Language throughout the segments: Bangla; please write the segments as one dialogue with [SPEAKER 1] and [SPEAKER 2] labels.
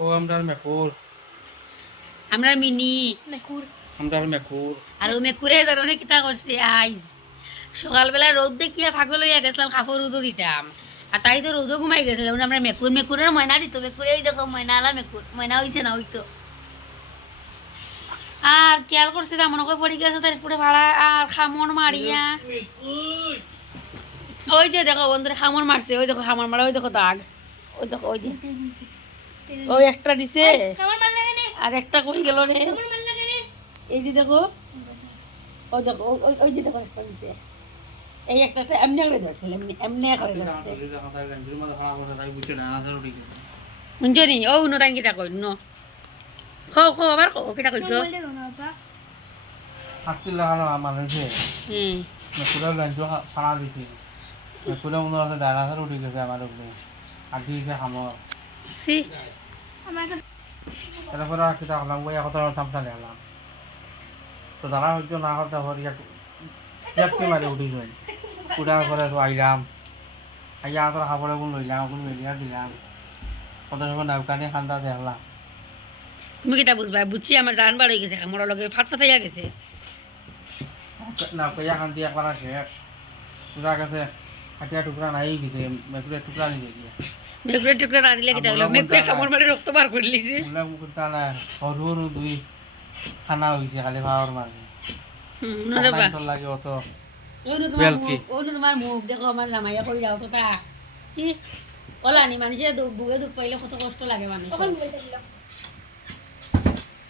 [SPEAKER 1] ও আমরার মেকুর।
[SPEAKER 2] আমরা মিনি।
[SPEAKER 3] মেকুর।
[SPEAKER 1] আমরার মেকুর।
[SPEAKER 2] আর ও মেকুরে কিতা করছে আইজ সকালবেলা রোদ দেখিয়া ফাগল হইয়া গেছিলাম কাপড় রোদও দিতাম। আর তাই তো রোদও ঘুমাই গেছিল আমরা মেকুর মেকুরের ময়না দিত দেখো ময়না আলা মেকুর ময়না হইছে না হইতো আর খেয়াল করছে না মনে করে পড়ে গেছে তার পুরো ভাড়া আর খামর মারিয়া ওই যে দেখো বন্ধুরা খামর মারছে ওই দেখো খামর মারা ওই দেখো দাগ। ওই দেখো ওই যে। ওই একটা দিছে। আর একটা কই গেল রে এই যে দেখো। ওই দেখো ওই- যে দেখো একটা দিছে। এই একটা এমনি করে ধরছিল এমনি এমনি করে ধরছে। শুনছো নি? ও তাই কিটা কই ন? খো খো আবার খো কিটা কইছো?
[SPEAKER 1] হাতি লাগানো মানুষে
[SPEAKER 2] হুম।
[SPEAKER 1] মেকুরের লাঞ্চ ফাড়া দিছি। মেকুরে মনে হচ্ছে ডাইনাসার উঠে গেছে আমার উপরে হাতি দিছে খামর
[SPEAKER 2] সি
[SPEAKER 1] তারপরে আর কিতা করলাম ওই একতা তামসা দেখলাম তো তারা হয়তো না করতে পর ইয়াক মারে উঠিছেন উঠার পরে তো আইলাম আইয়া তোর খাবারে কোন লইলাম কোন লইলিয়া দিলাম কত সময় নাউকানি খান্দা দেখলাম
[SPEAKER 2] তুমি কিটা বুঝবা বুঝছি আমার জান বার হয়ে গেছে খামর লগে ফাট ফাটাইয়া গেছে
[SPEAKER 1] নাউকাইয়া খান্দি একবার শেষ পুরা গেছে হাতিয়া টুকরা নাই দিছে মেকুরে টুকরা নিয়ে দিয়ে
[SPEAKER 2] মেঘুরে টুকরে না দিলে কিটা হলো
[SPEAKER 1] আমার
[SPEAKER 2] মেঘুরে
[SPEAKER 1] মধ্যে
[SPEAKER 2] খামর রক্ত বার করে লিছে
[SPEAKER 1] না সরু সরু দুই খানা হয়েছে খালি ভাওয়ার মাঝে।
[SPEAKER 2] হুম নরে বা।
[SPEAKER 1] তোর লাগে অত
[SPEAKER 2] ওইনো তোমার মুখ ওইনো তোমার মুখ দেখো আমার জামাইয়া কই যাও তো তা। সি ওলা নি মানুষে বুকে দুঃখ পাইলে কত কষ্ট লাগে মানুষ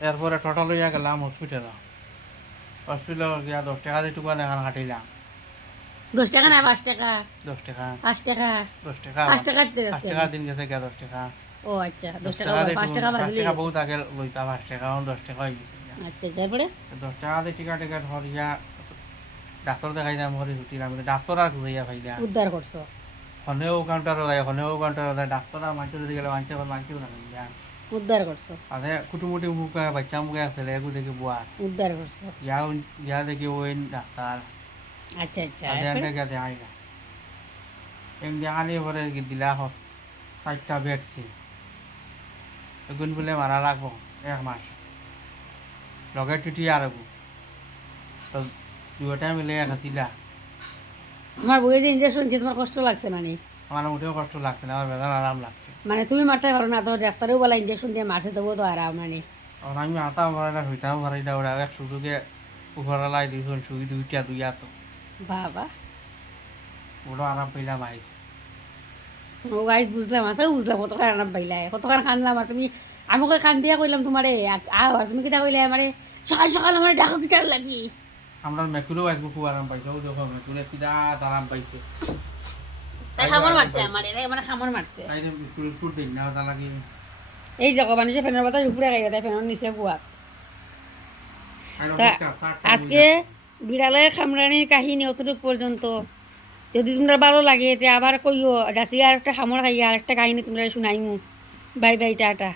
[SPEAKER 1] এরপরে টোটো লইয়া গেলাম হসপিটাল হসপিটাল গিয়া দশ টাকা দিয়ে টুকান এখন হাঁটিলাম।
[SPEAKER 2] দশ টাকা না পাঁচ টাকা?
[SPEAKER 1] দশ টাকা।
[SPEAKER 2] পাঁচ টাকা।
[SPEAKER 1] দশ টাকা।
[SPEAKER 2] পাঁচ
[SPEAKER 1] টাকা দিন গেছে গিয়া দশ টাকা।
[SPEAKER 2] ও আচ্ছা দশ টাকা পাঁচ টাকা
[SPEAKER 1] টাকা বহুত আগে লইতাম পাঁচ টাকা দশ টাকা।
[SPEAKER 2] আচ্ছা তারপরে
[SPEAKER 1] দশ টাকা দিয়ে টিকা টিকা ধরিয়া ডাক্তার দেখাইলাম ঘরে ছুটিলাম কিন্তু ডাক্তার আর ঘুরাইয়া ফাইলা
[SPEAKER 2] উদ্ধার করছ।
[SPEAKER 1] খনেও কাউন্টার যায় খনেও কাউন্টার যায়। ডাক্তার আর যদি গেলে মানুষও না।
[SPEAKER 2] উদ্ধার করছ।
[SPEAKER 1] আরে কুটুমুটি মুখ বাচ্চা মুখে আছে এগু দেখি বুয়া।
[SPEAKER 2] উদ্ধার করছ।
[SPEAKER 1] ইয়া ইয়া দেখি ওই ডাক্তার।
[SPEAKER 2] আচ্ছা আচ্ছা।
[SPEAKER 1] এমনি আনি পরে দিলা হত? চারটা ভ্যাকসিন এগুন বলে মারা রাখব এক মাস। লগে টুটি আর তো দুটা মিলে এক দিলা।
[SPEAKER 2] আমার বইয়ে যে ইঞ্জেকশন দিচ্ছে তোমার কষ্ট লাগছে না নি?
[SPEAKER 1] আমার মোটেও কষ্ট লাগছে না আমার বেদনা আরাম লাগছে।
[SPEAKER 2] মানে তুমি মারতে পারো না তো ডাক্তারেও বলা ইঞ্জেকশন দিয়ে মারছে তবু তো আরাম মানে
[SPEAKER 1] আমি আতাম ভরাই না হইতাম ভরাই না ওরা এক সুযোগে উপরালাই দিয়েছেন সুই দুইটা দুইয়া তো।
[SPEAKER 2] বাবা।
[SPEAKER 1] ওটা আরাম পেলাম আইস
[SPEAKER 2] ও গাইজ বুঝলাম আছে বুঝলাম কতক্ষণ আরাম পাইলাই কতক্ষণ খানলাম আর তুমি আমি কই খান দিয়া কইলাম তোমারে আও আর তুমি কিটা কইলে আমারে সকাল সকাল আমার ডাকো কিটার লাগি।
[SPEAKER 1] আমরা মেকুরেও একটু খুব আরাম পাইছে ও দেখো মেকুরে সিধা আরাম পাইছে।
[SPEAKER 2] তাই খামর মারছে আমার এরাই মানে খামর মারছে।
[SPEAKER 1] তাই মেকুর ফুট দিন না তা লাগি।
[SPEAKER 2] এই দেখো মানুষে ফ্যানের বাতাস উপরে গাই তাই ফ্যানের নিচে কুয়াত আজকে বিড়ালের খামরানির কাহিনী অতটুক পর্যন্ত যদি তোমরা ভালো লাগে তে আবার কইও যাচ্ছি আর একটা খামর খাইয়া আর একটা কাহিনী তোমরা শুনাইমু। Bye bye, tata.